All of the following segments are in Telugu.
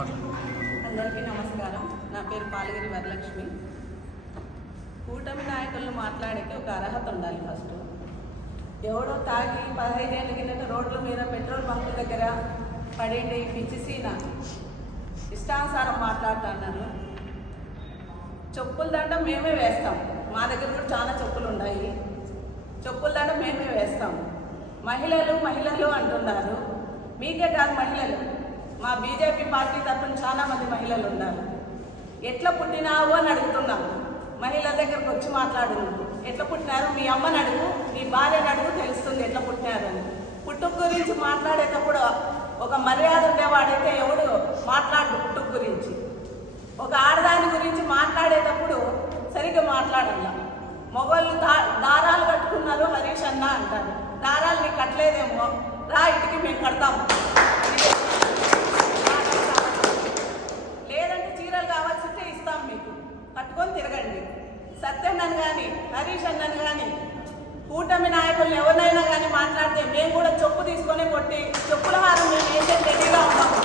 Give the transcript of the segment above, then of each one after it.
అందరికీ నమస్కారం. నా పేరు పాలగిరి వరలక్ష్మి. కూటమి నాయకులను మాట్లాడేకి ఒక అర్హత ఉండాలి. ఫస్ట్ ఎవడో తాగి 15 ఏళ్ళ కిందట రోడ్ల మీద పెట్రోల్ బంకుల దగ్గర పడేండి పిచ్చిసీన ఇష్టానుసారం మాట్లాడుతున్నారు. చెప్పుల దండం మేమే వేస్తాం. మా దగ్గర కూడా చాలా చెప్పులు ఉన్నాయి. చెప్పుల దండం మేమే వేస్తాం. మహిళలు అంటున్నారు. మీకే కాదు, మహిళలు మా బీజేపీ పార్టీ తరఫున చాలా మంది మహిళలు ఉన్నారు. ఎట్లా పుట్టినావు అని అడుగుతున్నాను. మహిళల దగ్గరకు వచ్చి మాట్లాడు. ఎట్లా పుట్టినారు? మీ అమ్మని అడుగు, మీ భార్యని అడుగు, తెలుస్తుంది ఎట్లా పుట్టినారు అని. పుట్టుక గురించి మాట్లాడేటప్పుడు ఒక మర్యాద ఉండేవాడైతే ఎవడు మాట్లాడు. పుట్టుక గురించి ఒక ఆడదాని గురించి మాట్లాడేటప్పుడు సరిగ్గా మాట్లాడాల. మొగోళ్ళు దారాలు కట్టుకున్నారు హరీష్ అన్న అంటారు. దారాలు నీకు కట్టలేదేమో, రా ఇంటికి మేము కడతాము. లేదంటే చీరలు కావాల్సింటే ఇస్తాం, మీకు కట్టుకొని తిరగండి. సత్యన్నను కానీ హరీష్ అన్నను కానీ కూటమి నాయకులను ఎవరినైనా కానీ మాట్లాడితే మేము కూడా చెప్పు తీసుకొని కొట్టి చెప్పుల హారం మేము వేసే రెడీగా ఉన్నాము.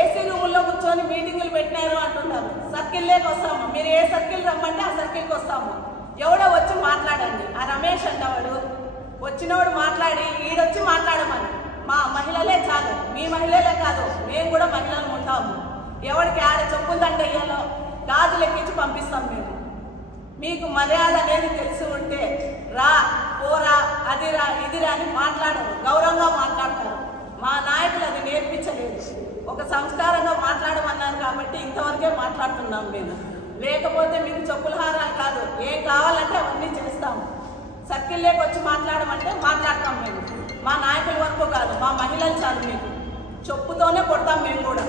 ఏసీ రూముల్లో కూర్చొని మీటింగులు పెట్టినారు అంటున్నారు. సర్కిల్లోకి వస్తాము. మీరు ఏ సర్కిల్ రమ్మంటే ఆ సర్కిల్కి వస్తాము. ఎవడో వచ్చి మాట్లాడండి. ఆ రమేష్ అన్నవాడు వచ్చినవాడు మాట్లాడి ఈడొచ్చి మాట్లాడమని. మా మహిళలే చాలు, మీ మహిళలే కాదు, మేము కూడా మహిళలు ఉంటాము. ఎవరికి ఆడ చెప్పుందంటే అయ్యాలో గాజులు ఎక్కించి పంపిస్తాం. మేము మీకు మర్యాద అనేది తెలిసి ఉంటే రా, పోరా, అదిరా, ఇదిరా అని మాట్లాడరు. గౌరవంగా మాట్లాడతారు. మా నాయకులు అది నేర్పించలేదు. ఒక సంస్కారంగా మాట్లాడమన్నారు కాబట్టి ఇంతవరకే మాట్లాడుతున్నాం మేము. లేకపోతే మీకు చెప్పుల హారాలు కాదు, ఏం కావాలంటే అవన్నీ చేస్తాము. సర్కిల్లోకి వచ్చి మాట్లాడమంటే మాట్లాడతాం మేము. మా నాయకుల వరకు కాదు, మా మహిళలు చాలు. మీకు చెప్పుతోనే కొడతాం మేము కూడా.